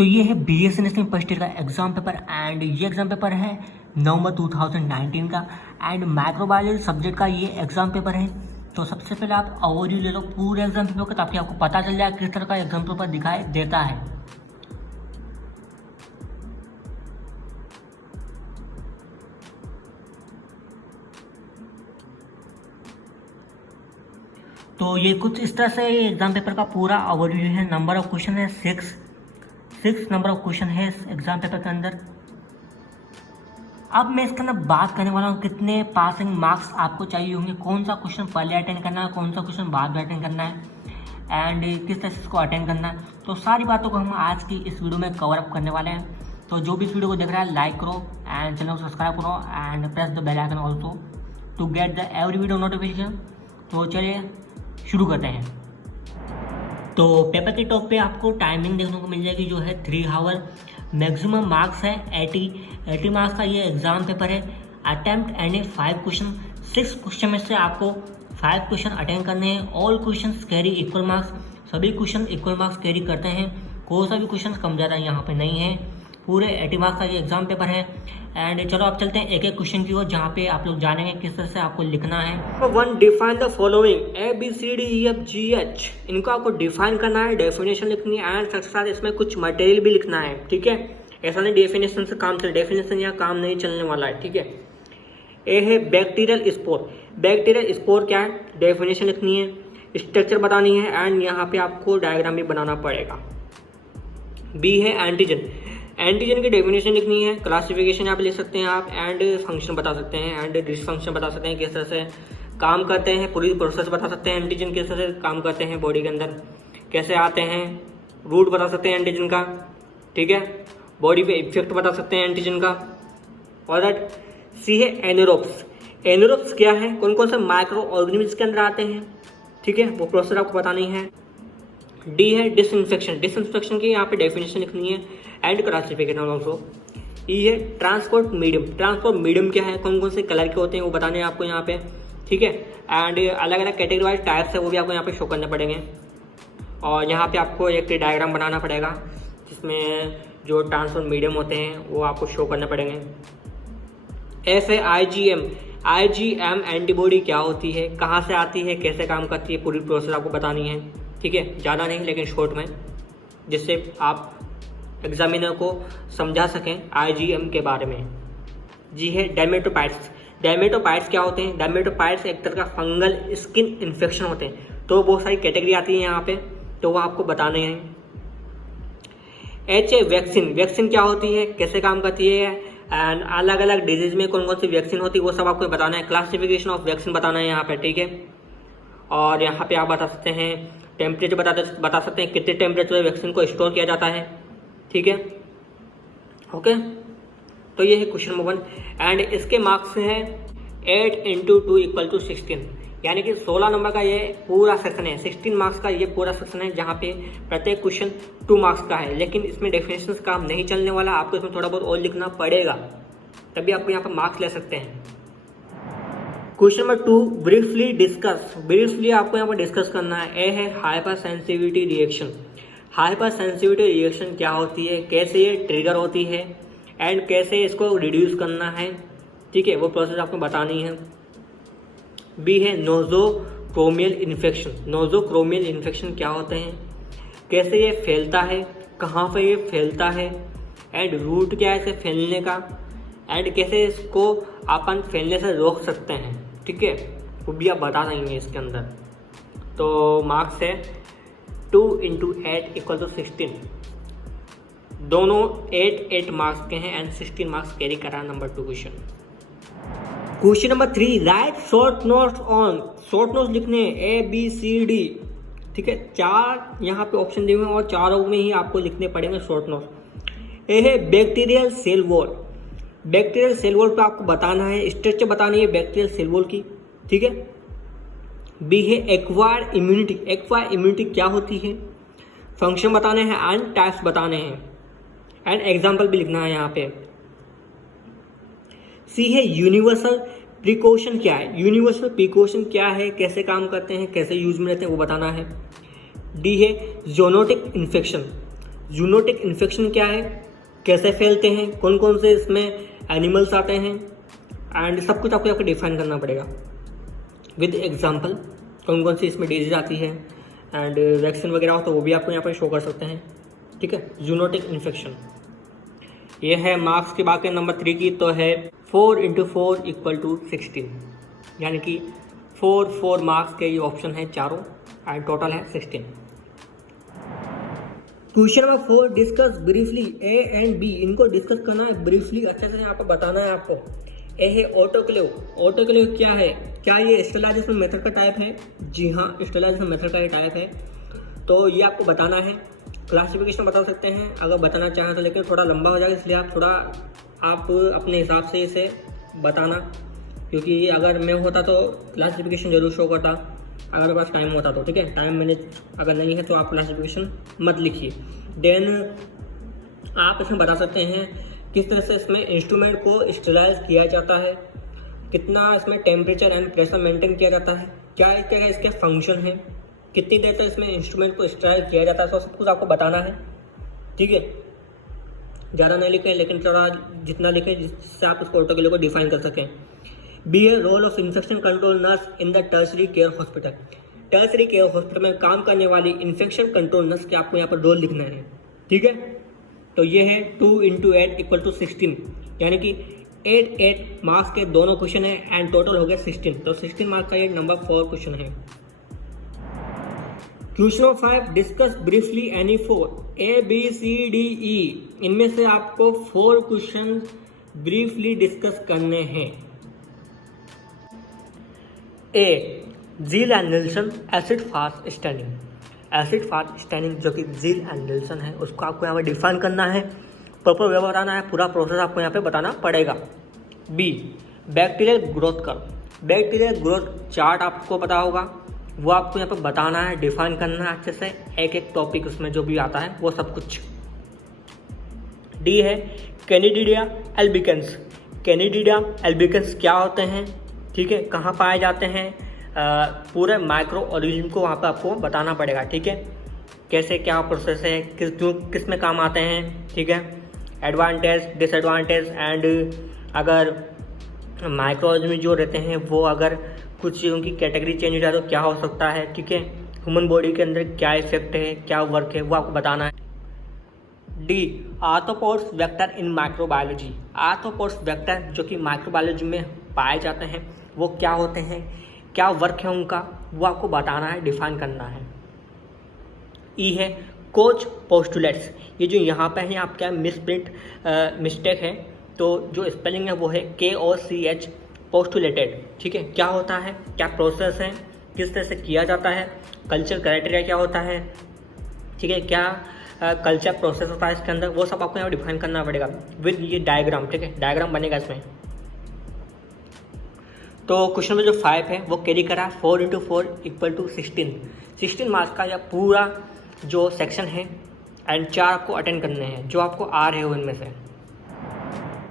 तो ये है बीएससी नेशनल फर्स्ट ईयर का एग्जाम पेपर एंड ये एग्जाम पेपर है नवंबर 2019 का एंड माइक्रोबायोलॉजी सब्जेक्ट का ये एग्जाम पेपर है। तो सबसे पहले आप ओवरव्यू ले लो पूरे एग्जाम पेपर का ताकि आपको पता चल जाए किस तरह का एग्जाम पेपर दिखाई देता है। तो ये कुछ इस तरह से एग्जाम पेपर का पूरा ओवरव्यू है। नंबर ऑफ क्वेश्चन है सिक्स नंबर ऑफ क्वेश्चन है इस एग्जाम पेपर के अंदर। अब मैं इसके अंदर बात करने वाला हूँ कितने पासिंग मार्क्स आपको चाहिए होंगे, कौन सा क्वेश्चन पहले अटेंड करना है, कौन सा क्वेश्चन बाद में अटेंड करना है एंड किस तरह से इसको अटेंड करना है। तो सारी बातों को हम आज की इस वीडियो में कवर अप करने वाले हैं। तो जो भी इस वीडियो को देख रहा है लाइक करो एंड चैनल को सब्सक्राइब करो and press the bell icon also to get the every video notification. तो चलिए शुरू करते हैं। तो पेपर के टॉप पे आपको टाइमिंग देखने को मिल जाएगी जो है 3 आवर। मैक्सिमम मार्क्स है 80 मार्क्स का ये एग्जाम पेपर है। अटेम्प्ट एनी 5 क्वेश्चन, 6 क्वेश्चन में से आपको 5 क्वेश्चन अटेंड करने हैं। All question carry equal marks, सभी क्वेश्चन इक्वल मार्क्स कैरी करते हैं। कोई सा भी क्वेश्चन कम ज़्यादा यहाँ पे नहीं है। पूरे 80 मार्क्स का ये एग्जाम पेपर है। एंड चलो आप चलते हैं एक एक क्वेश्चन की ओर जहाँ पे आप लोग जानेंगे किस तरह से आपको लिखना है। Number 1, define the following ABCDEFGH। इनको आपको डिफाइन करना है, डेफिनेशन लिखनी है एंड साथ साथ इसमें कुछ मटेरियल भी लिखना है। ठीक है, ऐसा नहीं डेफिनेशन से काम चले, डेफिनेशन यहाँ काम नहीं चलने वाला है। ठीक है, ए है बैक्टीरियल स्पोर। बैक्टीरियल स्पोर क्या है, डेफिनेशन लिखनी है, स्ट्रक्चर बतानी है एंड यहाँ पे आपको डायग्राम भी बनाना पड़ेगा। बी है एंटीजन। एंटीजन की डेफिनेशन लिखनी है, क्लासिफिकेशन यहाँ पे लिख सकते हैं आप एंड फंक्शन बता सकते हैं एंड डिसफंक्शन बता सकते हैं, किस तरह से काम करते हैं, पूरी प्रोसेस बता सकते हैं एंटीजन किस तरह से काम करते हैं बॉडी के अंदर, कैसे आते हैं, रूट बता सकते हैं एंटीजन का। ठीक है, बॉडी पे इफेक्ट बता सकते हैं एंटीजन का। ऑलराइट, सी है एनेरोब्स। एनेरोब्स क्या है, कौन कौन से माइक्रो ऑर्गेनिज्म के अंदर आते हैं। ठीक है, वो प्रोसेस आपको बतानी है। डी है डिसइंफेक्शन। डिसइंफेक्शन की यहाँ पे डेफिनेशन लिखनी है एंड क्लासिफिकेशन ऑल्सो। ई है ट्रांसपोर्ट मीडियम। ट्रांसपोर्ट मीडियम क्या है, कौन कौन से कलर के होते हैं वो बताने हैं आपको यहाँ पे। ठीक है, एंड अलग अलग कैटेगरी वाइज टाइप्स है वो भी आपको यहाँ पे शो करने पड़ेंगे। और यहाँ पे आपको एक डायग्राम बनाना पड़ेगा जिसमें जो ट्रांसपोर्ट मीडियम होते हैं वो आपको शो करने पड़ेंगे। एफ है IgM एंटीबॉडी क्या होती है, कहाँ से आती है, कैसे काम करती है, पूरी प्रोसेस आपको बतानी है। ठीक है, ज़्यादा नहीं लेकिन शॉर्ट में, जिससे आप एग्जामिनर को समझा सकें IgM के बारे में। जी है डर्मेटोपाइट्स। डर्मेटोपाइट्स क्या होते हैं, डर्मेटोपाइट्स एक तरह का फंगल स्किन इन्फेक्शन होते हैं। तो बहुत सारी कैटेगरी आती है यहाँ पे, तो वो आपको बताने हैं। एच है वैक्सीन। वैक्सीन क्या होती है, कैसे काम करती है एंड अलग अलग डिजीज में कौन कौन सी वैक्सीन होती है वो सब आपको बताना है। क्लासिफिकेशन ऑफ वैक्सीन बताना है यहाँ पे। ठीक है, और यहाँ पे आप बता सकते हैं टेम्परेचर बता सकते हैं कितने टेम्परेचर में वैक्सीन को स्टोर किया जाता है। ठीक है, ओके। तो ये है क्वेश्चन नंबर 1 एंड इसके मार्क्स हैं 8 × 2 = 16, यानी कि 16 नंबर का ये पूरा सेक्शन है। 16 मार्क्स का ये पूरा सेक्शन है जहाँ पे प्रत्येक क्वेश्चन 2 मार्क्स का है। लेकिन इसमें डेफिनेशन काम नहीं चलने वाला, आपको इसमें थोड़ा बहुत और लिखना पड़ेगा, तभी आपको यहाँ पर मार्क्स ले सकते हैं। Question number 2, briefly discuss. Briefly आपको यहाँ पर डिस्कस करना है। ए है hyper sensitivity reaction. Hyper sensitivity reaction क्या होती है, कैसे ये ट्रिगर होती है एंड कैसे इसको रिड्यूस करना है। ठीक है, वो प्रोसेस आपको बतानी है। बी है नोजोक्रोमियल इन्फेक्शन। नोजोक्रोमियल इन्फेक्शन क्या होते हैं, कैसे ये फैलता है, कहाँ पे ये फैलता है एंड रूट क्या है इसे फैलने का एंड कैसे इसको अपन फैलने से रोक सकते हैं। ठीक है, वो भी आप बता देंगे इसके अंदर। तो मार्क्स है 2 × 8 = 16। दोनों 8 मार्क्स के हैं एंड 16 मार्क्स कैरी करा। Number 2 question. Question number 3, right short notes on. Short notes लिखने ABCD। ठीक है, 4 यहाँ पे ऑप्शन दिए हुए हैं और चारों में ही आपको लिखने पड़ेंगे शॉर्ट नोट्स। ए है bacterial cell wall. Bacterial cell wall पे आपको बताना है, स्ट्रक्चर बतानी है बैक्टीरियल सेल वॉल की। ठीक है, बी है एक्वायर्ड इम्यूनिटी। एक्वायर्ड इम्यूनिटी क्या होती है, फंक्शन बताने हैं एंड टाइप्स बताने हैं एंड एग्जाम्पल भी लिखना है यहाँ पे। सी है यूनिवर्सल प्रिकॉशन क्या है। यूनिवर्सल प्रिकॉशन क्या है, कैसे काम करते हैं, कैसे यूज में रहते हैं वो बताना है। डी है जोनोटिक इन्फेक्शन। जूनोटिक इन्फेक्शन क्या है, कैसे फैलते हैं, कौन कौन से इसमें एनिमल्स आते हैं, एंड सब कुछ आपको यहाँ पर डिफाइन करना पड़ेगा विद एग्जाम्पल। कौन कौन सी इसमें डिजीज आती है एंड वैक्सीन वगैरह हो तो वो भी आपको यहाँ पर शो कर सकते हैं। ठीक है, जूनोटिक इन्फेक्शन ये है। मार्क्स की बात करें नंबर 3 की तो है 4 × 4 = 16, यानी कि 4 मार्क्स के ये ऑप्शन है चारों एंड टोटल है 16। Question number 4, discuss briefly A and B. इनको डिस्कस करना है ब्रीफली, अच्छे से यहाँ पर बताना है आपको। ए है ऑटोक्लेव। ऑटोक्लेव क्या है, क्या ये स्टेरिलाइजेशन मेथड का टाइप है? जी हाँ, स्टेरिलाइजेशन मेथड का ये टाइप है। तो ये आपको बताना है। क्लासिफिकेशन बता सकते हैं अगर बताना चाहें तो, लेकिन थोड़ा लंबा हो जाएगा, इसलिए आप अपने हिसाब से इसे बताना, क्योंकि अगर मैं होता तो क्लासिफिकेशन जरूर शो करता अगर पास टाइम होता तो। ठीक है, टाइम मैनेज अगर नहीं है तो आप क्लासिफिकेशन मत लिखिए। देन आप इसमें बता सकते हैं किस तरह से इसमें इंस्ट्रूमेंट को स्टेरिलाइज किया जाता है, कितना इसमें टेम्परेचर एंड प्रेशर मेंटेन किया जाता है, क्या इसके फंक्शन है, कितनी देर तक इसमें इंस्ट्रूमेंट को स्टेरिलाइज किया जाता है, तो सब कुछ आपको बताना है। ठीक है, ज़्यादा नहीं लिखें लेकिन थोड़ा जितना लिखें जिससे आप उसको ऑटोक्लेव को डिफाइन कर सकें। B a role of infection control nurse in the tertiary care hospital. Tertiary care hospital में काम करने वाली इन्फेक्शन कंट्रोल नर्स के आपको यहाँ पर रोल लिखना है। ठीक है, तो ये है 2 × 8 = 16, यानी कि 8 मार्क्स के दोनों क्वेश्चन है एंड टोटल हो गया 16। तो 16 मार्क्स का ये नंबर 4 क्वेश्चन है। Question number 5, discuss briefly any 4 A B C D E। इनमें से आपको 4 क्वेश्चन ब्रीफली डिस्कस करने हैं। A, Ziehl and Neelsen acid fast staining. Acid fast staining जो कि जील एंड निल्सन है उसको आपको यहाँ पर डिफाइन करना है, प्रॉपर वे बताना है, पूरा प्रोसेस आपको यहाँ पे बताना पड़ेगा। B, bacterial growth curve. Bacterial growth chart आपको पता होगा, वो आपको यहाँ पे बताना है, डिफाइन करना है अच्छे से, एक टॉपिक उसमें जो भी आता है वो सब कुछ। डी है कैनिडिडिया एल्बिकेंस। कैनिडिडिया एल्बिकेंस क्या होते हैं, ठीक है, कहाँ पाए जाते हैं, पूरे माइक्रो ऑर्गेनिज्म को वहाँ पे आपको बताना पड़ेगा। ठीक है, कैसे क्या प्रोसेस है, किस में काम आते हैं। ठीक है, एडवांटेज डिसएडवांटेज एंड अगर माइक्रो ऑर्गेनिज्म जो रहते हैं वो अगर कुछ उनकी कैटेगरी चेंज हो जाए तो क्या हो सकता है। ठीक है, ह्यूमन बॉडी के अंदर क्या इफेक्ट है, क्या वर्क है, वो आपको बताना है। डी, आर्थ्रोपोड्स वेक्टर इन माइक्रोबायोलॉजी। आर्थ्रोपोड्स वेक्टर जो कि माइक्रोबायोलॉजी में पाए जाते हैं वो क्या होते हैं, क्या वर्क है उनका, वो आपको बताना है, डिफाइन करना है। ई है कोच पोस्टुलेट्स। ये जो यहाँ पे है आपका मिस्टेक है, तो जो स्पेलिंग है वो है KOCH पोस्टुलेटेड। ठीक है, क्या होता है, क्या प्रोसेस है, किस तरह से किया जाता है, कल्चर क्राइटेरिया क्या होता है। ठीक है, क्या कल्चर प्रोसेस होता है इसके अंदर, वो सब आपको यहाँ डिफाइन करना पड़ेगा विद ये डायग्राम। ठीक है, डायग्राम बनेगा इसमें। तो क्वेश्चन में जो 5 है वो कैरी करा 4 × 4 = 16। 16 मार्क्स का यह पूरा जो सेक्शन है एंड 4 आपको अटेंड करने हैं जो आपको आ रहे हो इनमें से।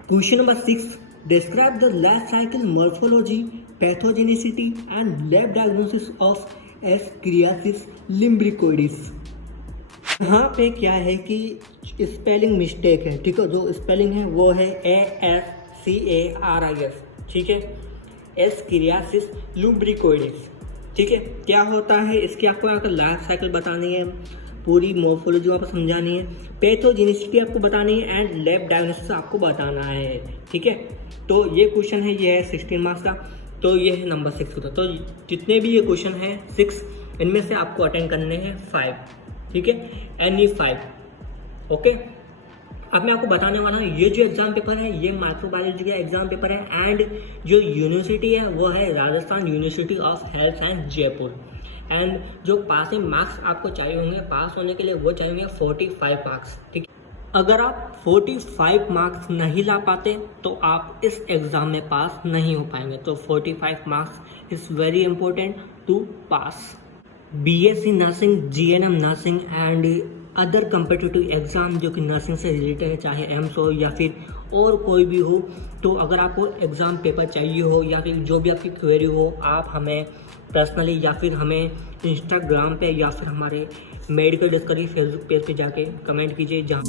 Question number 6, describe the life cycle morphology, pathogenicity and lab diagnosis of ascariasis lumbricoides. यहाँ पे क्या है कि स्पेलिंग मिस्टेक है। ठीक है, जो स्पेलिंग है वो है ASCARIS। ठीक है, एस्केरियासिस लिम्ब्रिकोइडिस। ठीक है, क्या होता है इसकी आपको लाइफ साइकिल बतानी है, पूरी मॉर्फोलॉजी आपको समझानी है, पैथोजेनिसिटी आपको बतानी है एंड लैब डायग्नोसिस आपको बताना है। ठीक है, तो ये क्वेश्चन है, ये है 16 मार्क्स का, तो ये है नंबर 6 होता। तो जितने भी ये क्वेश्चन है 6, इनमें से आपको अटेंड करने हैं 5। ठीक है, एनी 5। ओके, अब मैं आपको बताने वाला हूँ ये जो एग्जाम पेपर है ये माइक्रोबायोलॉजी का एग्जाम पेपर है एंड जो यूनिवर्सिटी है वो है Rajasthan university of health and Jaipur. And जो पासिंग मार्क्स आपको चाहिए होंगे पास होने के लिए वो चाहिए 45 मार्क्स। ठीक, अगर आप 45 मार्क्स नहीं ला पाते तो आप इस एग्ज़ाम में पास नहीं हो पाएंगे। तो 45 marks is very important to pass. BSc nursing, GNM nursing and other competitive exam जो कि नर्सिंग से रिलेटेड है, चाहे एम्स हो या फिर और कोई भी हो, तो अगर आपको एग्ज़ाम पेपर चाहिए हो या फिर जो भी आपकी क्वेरी हो, आप हमें पर्सनली या फिर हमें इंस्टाग्राम पे या फिर हमारे मेडिकल डिस्कवरी फेसबुक पेज पे जाके कमेंट कीजिए जहाँ